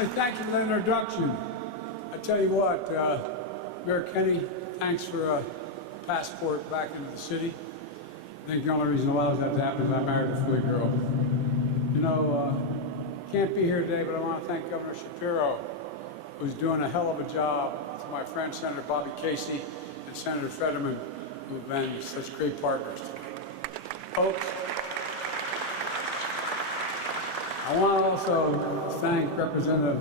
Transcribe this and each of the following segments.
Family, thank you for that introduction. I tell you what, Mayor Kenny, thanks for a passport back into the city. I think the only reason allows that to happen is I married a Philly girl. You know, can't be here today, but I want to thank Governor Shapiro, who's doing a hell of a job, to my friend Senator Bobby Casey and Senator Fetterman, who've been such great partners to me. Folks, I want to also thank Representative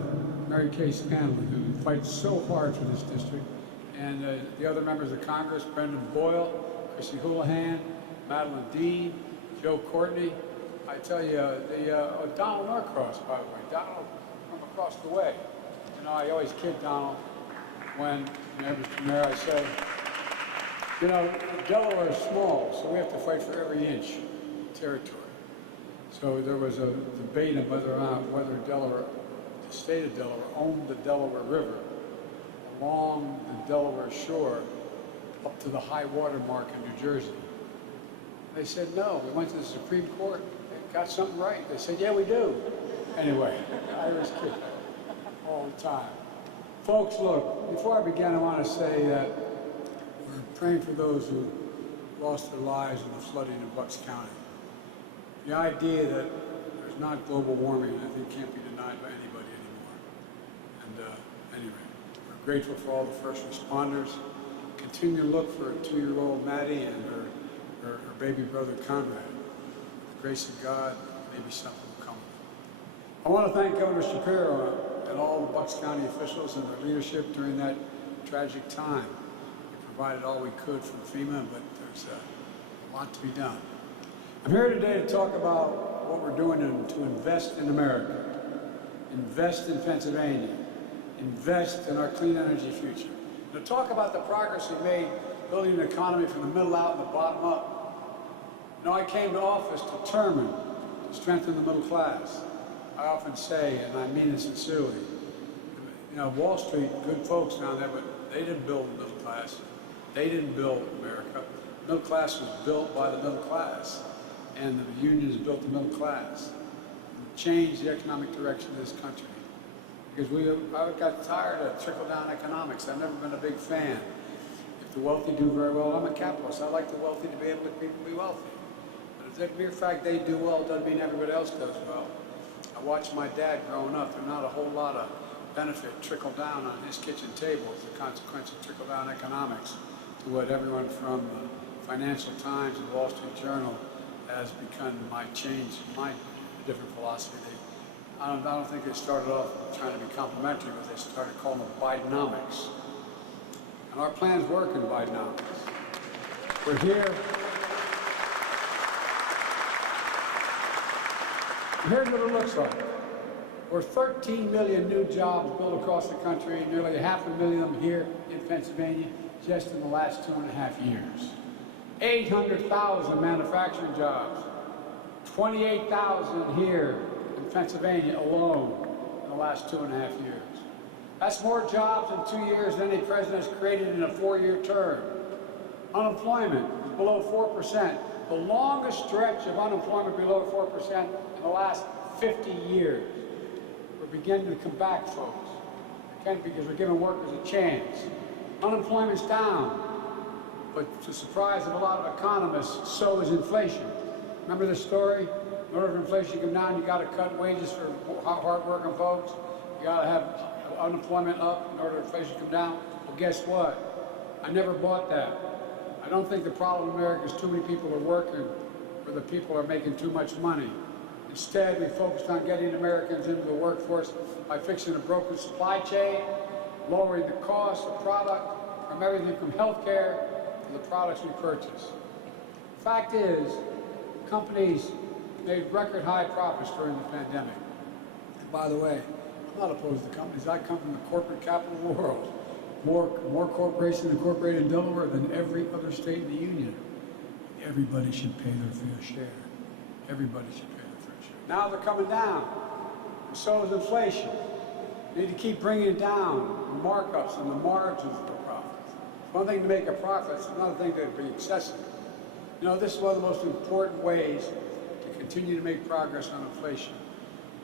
Mary Kay Scanlon, who fights so hard for this district, and the other members of Congress, Brendan Boyle, Chrissy Houlihan, Madeline Dean, Joe Courtney. I tell you, Donald Norcross, by the way, Donald from across the way. You know, I always kid Donald when, Mr. Mayor, I say, you know, Delaware is small, so we have to fight for every inch of territory. So there was a debate on whether Delaware, the state of Delaware, owned the Delaware River along the Delaware shore up to the high water mark in New Jersey. They said no. We went to the Supreme Court. They got something right. They said, yeah, we do. Anyway, I was kidding all the time. Folks, look, before I begin, I want to say that we're praying for those who lost their lives in the flooding in Bucks County. The idea that there's not global warming, I think, can't be denied by anybody anymore. And anyway, we're grateful for all the first responders. Continue to look for a 2-year-old Maddie and her baby brother Conrad. With the grace of God, maybe something will come. I want to thank Governor Shapiro and all the Bucks County officials and their leadership during that tragic time. We provided all we could from FEMA, but there's a lot to be done. I'm here today to talk about what we're doing to invest in America, invest in Pennsylvania, invest in our clean energy future. And to talk about the progress we made building an economy from the middle out and the bottom up. You know, I came to office determined to strengthen the middle class. I often say, and I mean it sincerely, you know, Wall Street, good folks down there, but they didn't build the middle class. They didn't build America. The middle class was built by the middle class. And the unions built the middle class and changed the economic direction of this country. Because I got tired of trickle-down economics. I've never been a big fan. If the wealthy do very well, I'm a capitalist. I like the wealthy to be able to be wealthy. But if the mere fact they do well doesn't mean everybody else does well. I watched my dad growing up. There's not a whole lot of benefit trickle down on his kitchen table as a consequence of trickle-down economics to what everyone from the Financial Times and Wall Street Journal has become my different philosophy. I don't think they started off trying to be complimentary, but they started calling them Bidenomics. And our plans work in Bidenomics. We're here. Here's what it looks like. We're 13 million new jobs built across the country, nearly 500,000 of them here in Pennsylvania, just in the last 2.5 years. 800,000 manufacturing jobs, 28,000 here in Pennsylvania alone in the last 2.5 years. That's more jobs in 2 years than any president has created in a 4-year term. Unemployment is below 4%, the longest stretch of unemployment below 4% in the last 50 years. We're beginning to come back, folks. Again, because we're giving workers a chance. Unemployment's down. But to the surprise of a lot of economists, so is inflation. Remember the story? In order for inflation to come down, you got to cut wages for hard-working folks. You got to have unemployment up in order for inflation to come down. Well, guess what? I never bought that. I don't think the problem in America is too many people are working or the people are making too much money. Instead, we focused on getting Americans into the workforce by fixing a broken supply chain, lowering the cost of product from everything from healthcare to the products we purchase. The fact is, companies made record high profits during the pandemic. And by the way, I'm not opposed to companies. I come from the corporate capital of the world. More corporations incorporated in Delaware than every other state in the union. Everybody should pay their fair share. Everybody should pay their fair share. Now they're coming down. And so is inflation. We need to keep bringing down the markups and the margins of the profits. It's one thing to make a profit, it's another thing to be excessive. You know, this is one of the most important ways to continue to make progress on inflation.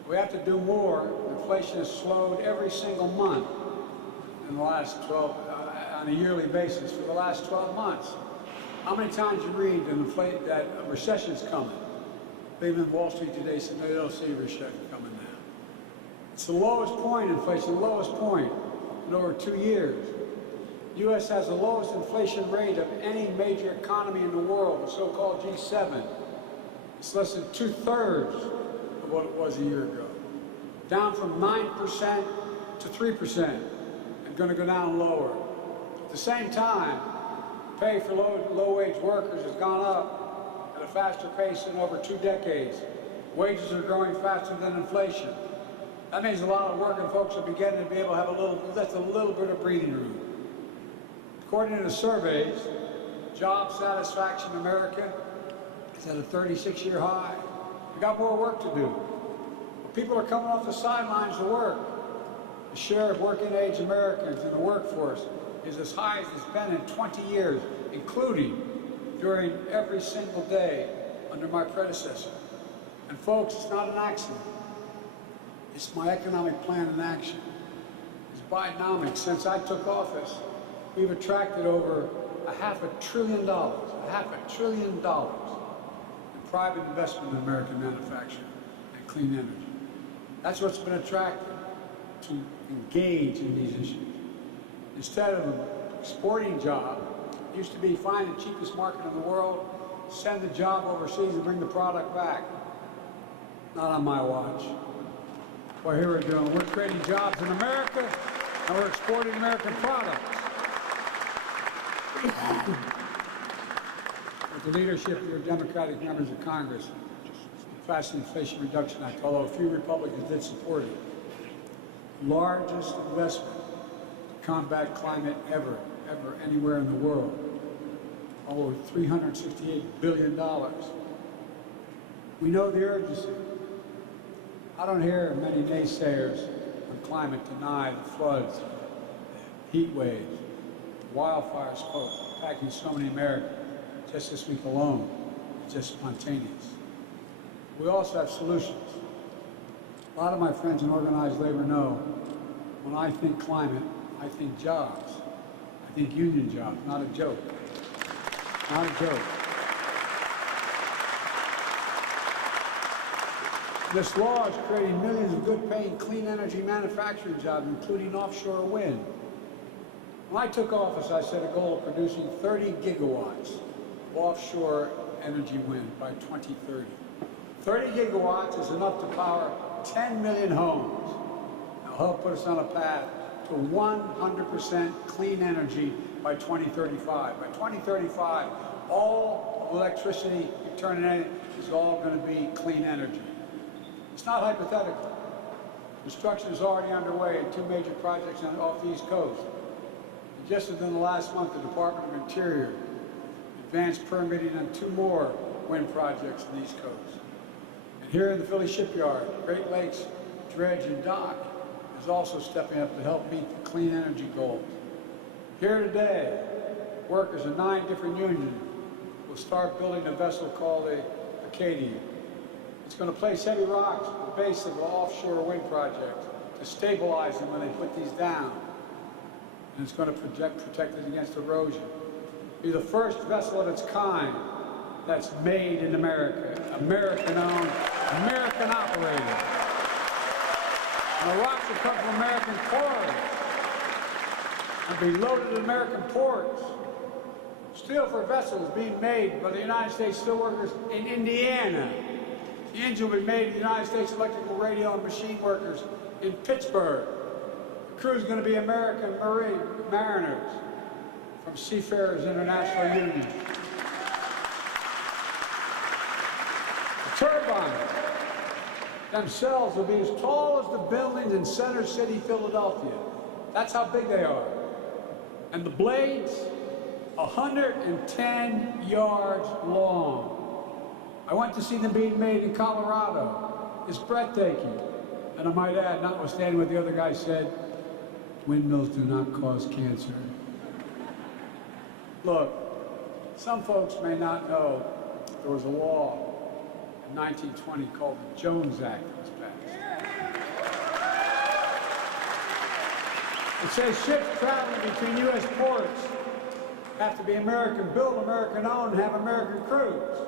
We have to do more. Inflation has slowed every single month in the last 12, on a yearly basis for the last 12 months. How many times you read that a recession's coming? Even Wall Street today said they don't see a recession coming now. It's the lowest point, inflation, the lowest point in over 2 years. The U.S. has the lowest inflation rate of any major economy in the world, the so-called G7. It's less than 2/3 of what it was a year ago. Down from 9% to 3%, and going to go down lower. At the same time, pay for low-wage workers has gone up at a faster pace than over 2 decades. Wages are growing faster than inflation. That means a lot of working folks are beginning to be able to have just a little bit of breathing room. According to the surveys, job satisfaction in America is at a 36-year high. We've got more work to do. People are coming off the sidelines to work. The share of working-age Americans in the workforce is as high as it's been in 20 years, including during every single day under my predecessor. And folks, it's not an accident. It's my economic plan in action. It's Bidenomics. Since I took office, we've attracted over $500 billion, $500 billion in private investment in American manufacturing and clean energy. That's what's been attracted to engage in these issues. Instead of an exporting job, it used to be find the cheapest market in the world, send the job overseas and bring the product back. Not on my watch. Well, here we're doing. We're creating jobs in America, and we're exporting American products. With the leadership of your Democratic members of Congress, the Fast Inflation Reduction Act, although a few Republicans did support it, largest investment to combat climate ever anywhere in the world, over $368 billion. We know the urgency. I don't hear many naysayers on climate deny the floods, the heat waves, the wildfires impacting so many Americans. Just this week alone, it's just spontaneous. We also have solutions. A lot of my friends in organized labor know when I think climate, I think jobs. I think union jobs, not a joke. Not a joke. This law is creating millions of good-paying clean energy manufacturing jobs, including offshore wind. When I took office, I set a goal of producing 30 gigawatts of offshore energy wind by 2030. 30 gigawatts is enough to power 10 million homes. It'll help put us on a path to 100% clean energy by 2035. By 2035, all of electricity you turn in is all going to be clean energy. It's not hypothetical. Construction is already underway in 2 major projects off the East Coast. And just within the last month, the Department of Interior advanced permitting on 2 more wind projects on the East Coast. And here in the Philly shipyard, Great Lakes Dredge and Dock is also stepping up to help meet the clean energy goals. Here today, workers in 9 different unions will start building a vessel called the Acadian. It's going to place heavy rocks at the base of the offshore wind project to stabilize them when they put these down. And it's going to protect it against erosion. Be the first vessel of its kind that's made in America, American-owned, American-operated. And the rocks will come from American quarries and be loaded in American ports. Steel for vessels being made by the United States Steelworkers in Indiana. The engine will be made in the United States Electrical Radio and Machine Workers in Pittsburgh. The crew is going to be American Marine mariners from Seafarers International Union. The turbines themselves will be as tall as the buildings in Center City, Philadelphia. That's how big they are. And the blades, 110 yards long. I went to see them being made in Colorado. It's breathtaking. And I might add, notwithstanding what the other guy said, windmills do not cause cancer. Look, some folks may not know there was a law in 1920 called the Jones Act that was passed. It says ships traveling between U.S. ports have to be American-built, American-owned, and have American crews.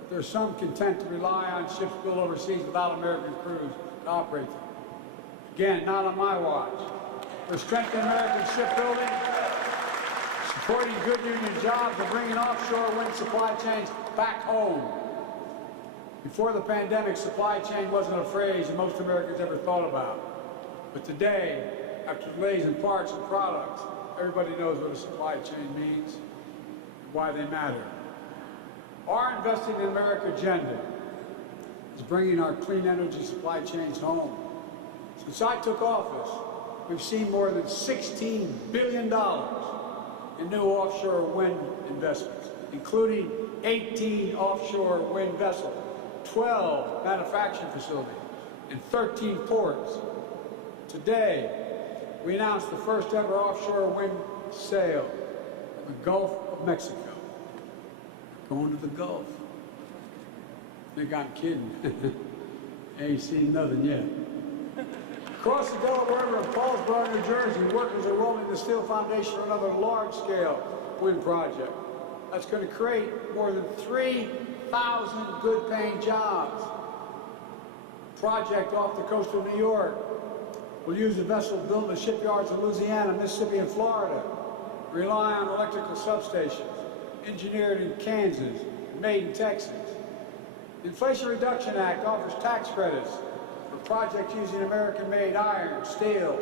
But there's some content to rely on ships built overseas without American crews to operate them. Again, not on my watch. We're strengthening American shipbuilding, supporting good union jobs, and bringing offshore wind supply chains back home. Before the pandemic, supply chain wasn't a phrase that most Americans ever thought about. But today, after delays in parts and products, everybody knows what a supply chain means and why they matter. Our Investing in America agenda is bringing our clean energy supply chains home. Since I took office, we've seen more than $16 billion in new offshore wind investments, including 18 offshore wind vessels, 12 manufacturing facilities, and 13 ports. Today, we announced the first ever offshore wind sail in the Gulf of Mexico. Going to the Gulf. I think I'm kidding. Ain't seen nothing yet. Across the Delaware River in Paulsboro, New Jersey, workers are rolling the steel foundation for another large-scale wind project. That's going to create more than 3,000 good-paying jobs. Project off the coast of New York will use a vessel built in the shipyards of Louisiana, Mississippi, and Florida. Rely on electrical substations, engineered in Kansas, made in Texas. The Inflation Reduction Act offers tax credits for projects using American-made iron, steel,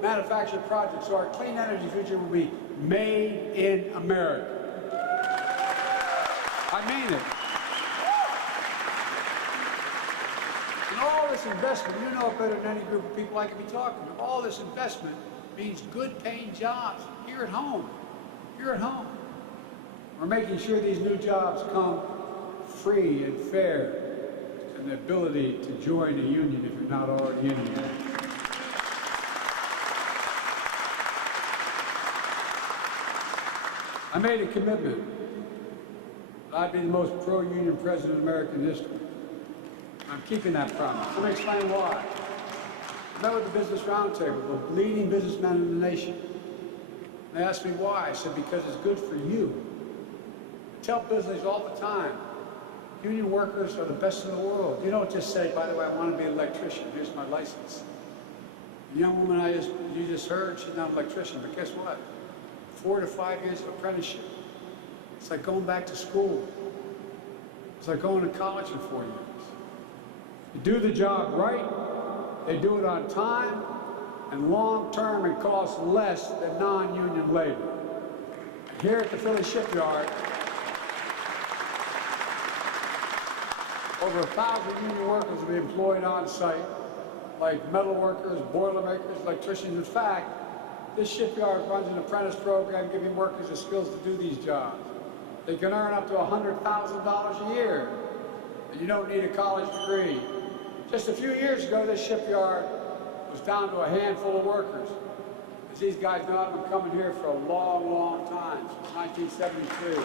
manufactured projects, so our clean energy future will be made in America. I mean it. And all this investment, you know it better than any group of people I could be talking to, all this investment means good-paying jobs here at home. Here at home. We're making sure these new jobs come free and fair, and the ability to join a union if you're not already in one. I made a commitment that I'd be the most pro-union president in American history. I'm keeping that promise. Let me explain why. I met with the Business Roundtable, the leading businessmen in the nation. They asked me why. I said, because it's good for you. I tell business all the time, union workers are the best in the world. You don't just say, by the way, I want to be an electrician. Here's my license. The young woman you just heard, she's not an electrician, but guess what? 4 to 5 years of apprenticeship. It's like going back to school. It's like going to college for 4 years. You do the job right, they do it on time, and long-term it costs less than non-union labor. Here at the Philly shipyard, over 1,000 union workers will be employed on site, like metal workers, boiler makers, electricians. In fact, this shipyard runs an apprentice program giving workers the skills to do these jobs. They can earn up to $100,000 a year, and you don't need a college degree. Just a few years ago, this shipyard was down to a handful of workers. As these guys know, I've been coming here for a long, long time, since 1972.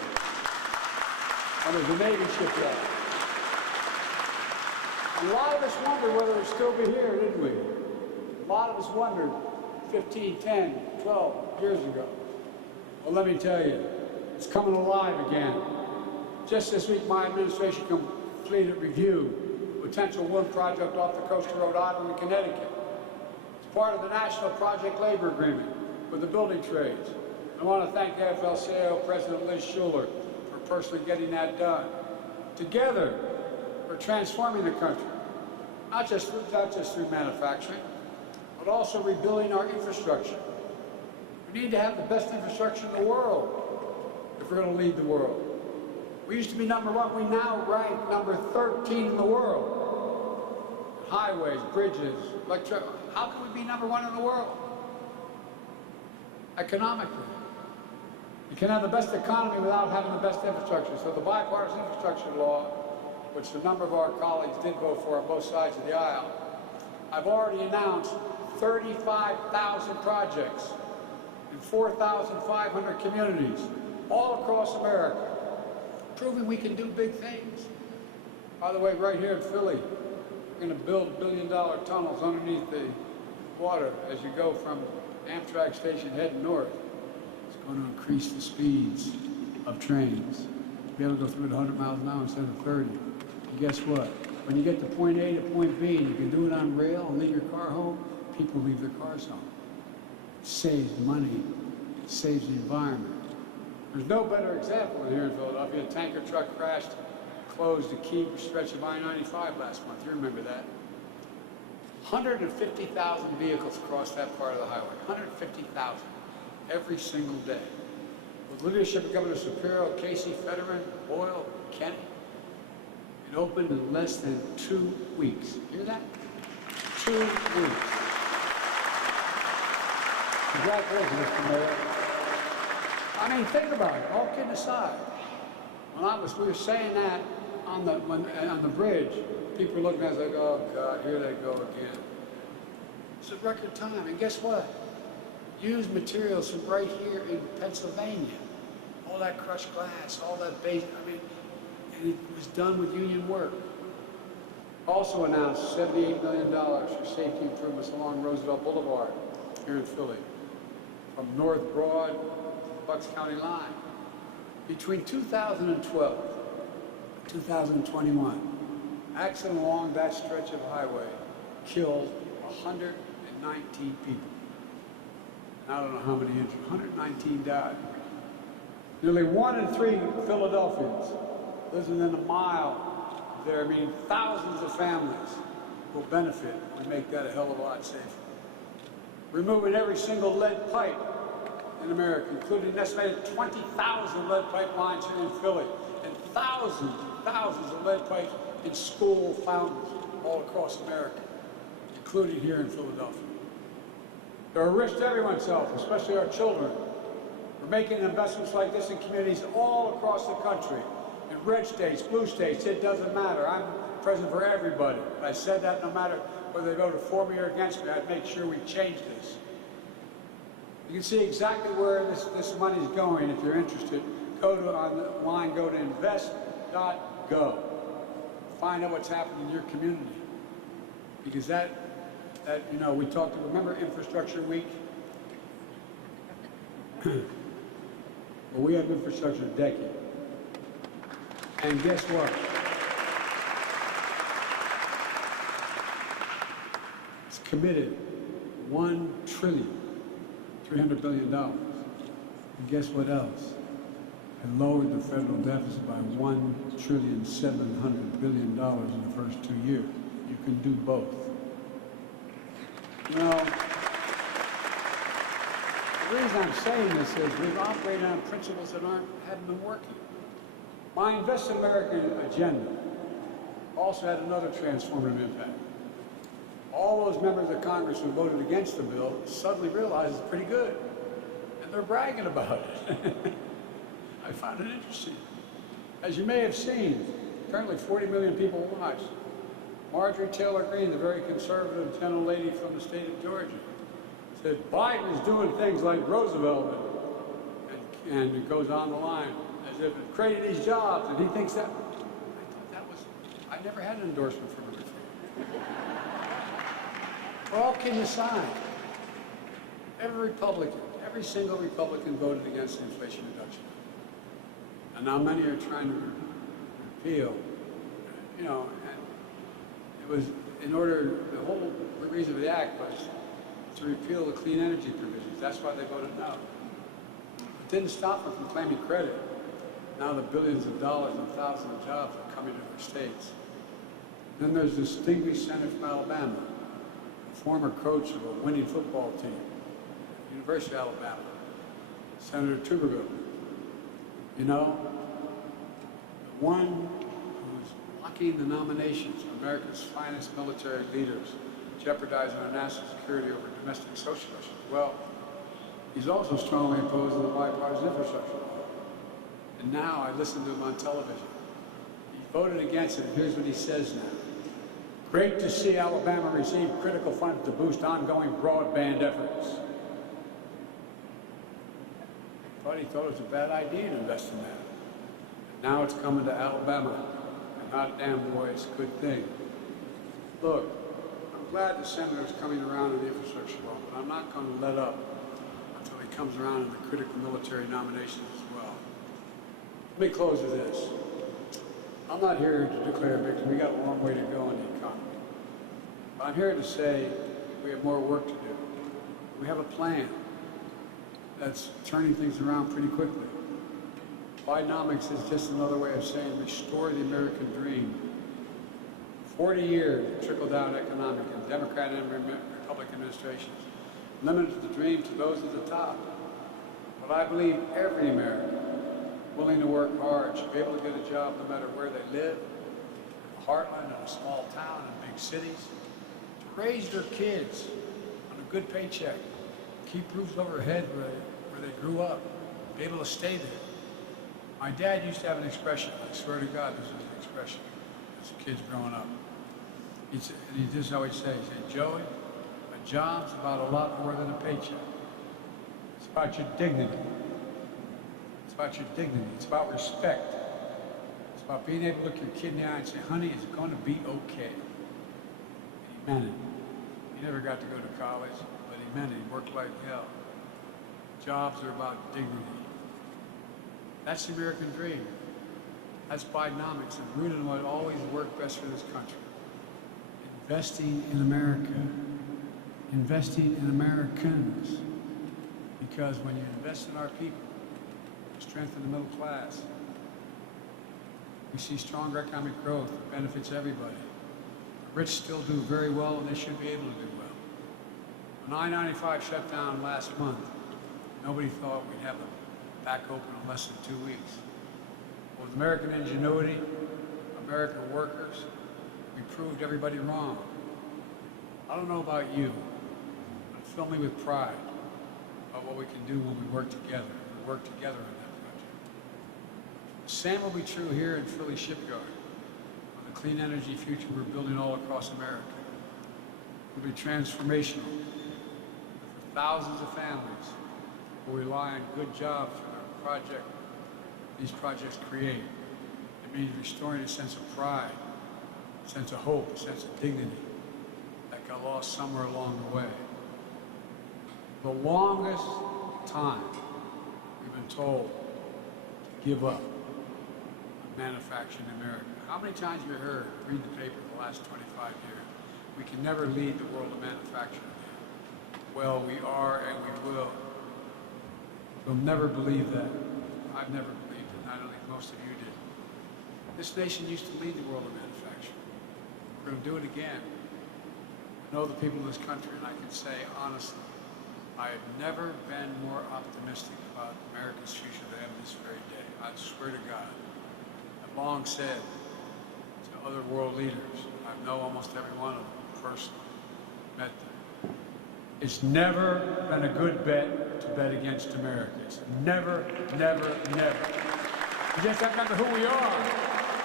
And it was a Navy shipyard. And a lot of us wondered whether we'd still be here, didn't we? A lot of us wondered 15, 10, 12 years ago. Well, let me tell you, it's coming alive again. Just this week, my administration completed a review of a potential wind project off the coast of Rhode Island and Connecticut. It's part of the National Project Labor Agreement with the building trades. I want to thank the AFL-CIO President Liz Schuler for personally getting that done. Together, we're transforming the country, not just through manufacturing, but also rebuilding our infrastructure. We need to have the best infrastructure in the world if we're going to lead the world. We used to be number 1. We now rank number 13 in the world. Highways, bridges, how can we be number 1 in the world? Economically. You can have the best economy without having the best infrastructure. So the bipartisan infrastructure law, which a number of our colleagues did vote for on both sides of the aisle, I've already announced 35,000 projects in 4,500 communities all across America, proving we can do big things. By the way, right here in Philly, we're going to build billion-dollar tunnels underneath the water as you go from Amtrak station heading north. It's going to increase the speeds of trains. Be able to go through it 100 miles an hour instead of 30. And guess what? When you get to point A to point B, and you can do it on rail and leave your car home, people leave their cars home. It saves money, it saves the environment. There's no better example than here in Philadelphia. A tanker truck crashed, closed a key stretch of I-95 last month. You remember that? 150,000 vehicles cross that part of the highway. 150,000 every single day. With leadership of Governor Shapiro, Casey, Fetterman, Boyle, Kenny, it opened in less than 2 weeks. Hear that? 2 weeks. Congratulations, Mr. Mayor. I mean, think about it. All kidding aside, we were saying that on the bridge, people were looking at us like, oh God, here they go again. It's a record time, and guess what? Used materials from right here in Pennsylvania. All that crushed glass, all that base, and it was done with union work. Also announced $78 million for safety improvements along Roosevelt Boulevard here in Philly, from North Broad to the Bucks County line. Between 2012 and 2021, accident along that stretch of highway killed 119 people. I don't know how many injured. 119 died. Nearly 1 in 3 Philadelphians living within a mile there. I mean, thousands of families will benefit and make that a hell of a lot safer. Removing every single lead pipe in America, including an estimated 20,000 lead pipe lines here in Philly, and thousands of lead pipes in school fountains all across America, including here in Philadelphia. There are risks to everyone's health, especially our children. We're making investments like this in communities all across the country, in red states, blue states, it doesn't matter. I'm president for everybody. I said that no matter whether they voted for me or against me, I'd make sure we change this. You can see exactly where this money is going if you're interested. Go to online, go to invest.gov. Find out what's happening in your community. Because we talked, remember Infrastructure Week? Well, we have infrastructure a decade. And guess what? It's committed $1,300 billion. And guess what else? And lowered the federal deficit by $1,700 billion in the first 2 years. You can do both. You know, the reason I'm saying this is we've operated on principles that haven't been working. My Invest in America agenda also had another transformative impact. All those members of Congress who voted against the bill suddenly realized it's pretty good, and they're bragging about it. I found it interesting. As you may have seen, currently 40 million people watched. Marjorie Taylor Greene, the very conservative gentlelady from the state of Georgia, said Biden is doing things like Roosevelt, and it goes on the line, as if it created these jobs, and he thinks that. I thought that was, I never had an endorsement from her before. But all kidding aside, every single Republican voted against the Inflation Reduction Act. And now many are trying to repeal, and it was the whole reason of the act was to repeal the clean energy provisions. That's why they voted no. It didn't stop them from claiming credit. Now the billions of dollars and thousands of jobs are coming to their states. Then there's the distinguished senator from Alabama, a former coach of a winning football team, University of Alabama, Senator Tuberville. You know, the one who's blocking the nominations of America's finest military leaders, jeopardizing our national security over domestic social issues. Well, he's also strongly opposed to the bipartisan infrastructure law. And now I listened to him on television. He voted against it, and here's what he says now. Great to see Alabama receive critical funds to boost ongoing broadband efforts. But he thought it was a bad idea to invest in that. Now it's coming to Alabama, and hot damn boy, it's a good thing. Look, I'm glad the senator's coming around on the infrastructure law, but I'm not going to let up comes around in the critical military nominations as well. Let me close with this. I'm not here to declare victory. We got a long way to go in the economy. But I'm here to say we have more work to do. We have a plan that's turning things around pretty quickly. Bidenomics is just another way of saying restore the American dream. 40 years of trickle-down economic and Democrat and Republican administrations limited the dream to those at the top. But I believe every American willing to work hard should be able to get a job no matter where they live, in the heartland, in a small town, in big cities, to raise their kids on a good paycheck, keep roofs over their head where they grew up, be able to stay there. My dad used to have an expression, I swear to God this is an expression, as kids growing up. This is how he'd say, he'd say, Joey, a job's about a lot more than a paycheck. It's about your dignity. It's about your dignity. It's about respect. It's about being able to look your kid in the eye and say, honey, it's going to be okay. And he meant it. He never got to go to college, but he meant it. He worked like hell. Jobs are about dignity. That's the American dream. That's Bidenomics, and rooted in what always worked best for this country. Investing in America. Investing in Americans. Because when you invest in our people, you strengthen the middle class. We see stronger economic growth that benefits everybody. The rich still do very well, and they should be able to do well. When I-95 shut down last month, nobody thought we'd have them back open in less than 2 weeks. With American ingenuity, American workers, we proved everybody wrong. I don't know about you, but it filled me with pride about what we can do when we work together. We work together on that project. The same will be true here in Philly Shipyard, on the clean energy future we're building all across America. It will be transformational for thousands of families who rely on good jobs for their project. These projects create. It means restoring a sense of pride, a sense of hope, a sense of dignity that got lost somewhere along the way. The longest time we've been told to give up on manufacturing in America. How many times have you heard, read the paper the last 25 years, we can never lead the world of manufacturing again. Well, we are and we will. You'll never believe that. I've never believed it, and I don't think most of you did. This nation used to lead the world of manufacturing. We're going to do it again. I know the people of this country, and I can say honestly, I have never been more optimistic about America's future than this very day. I swear to God. I've long said to other world leaders, I know almost every one of them personally, met them. It's never been a good bet to bet against America. It's never, never, never. You just have to remember who we are.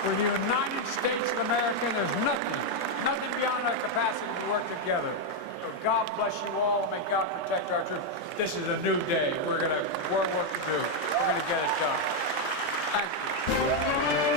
We're the United States of America, and there's nothing beyond our capacity to work together. So God bless you all, and may God protect our troops. This is a new day. We're work to do. We're gonna get it done. Thank you.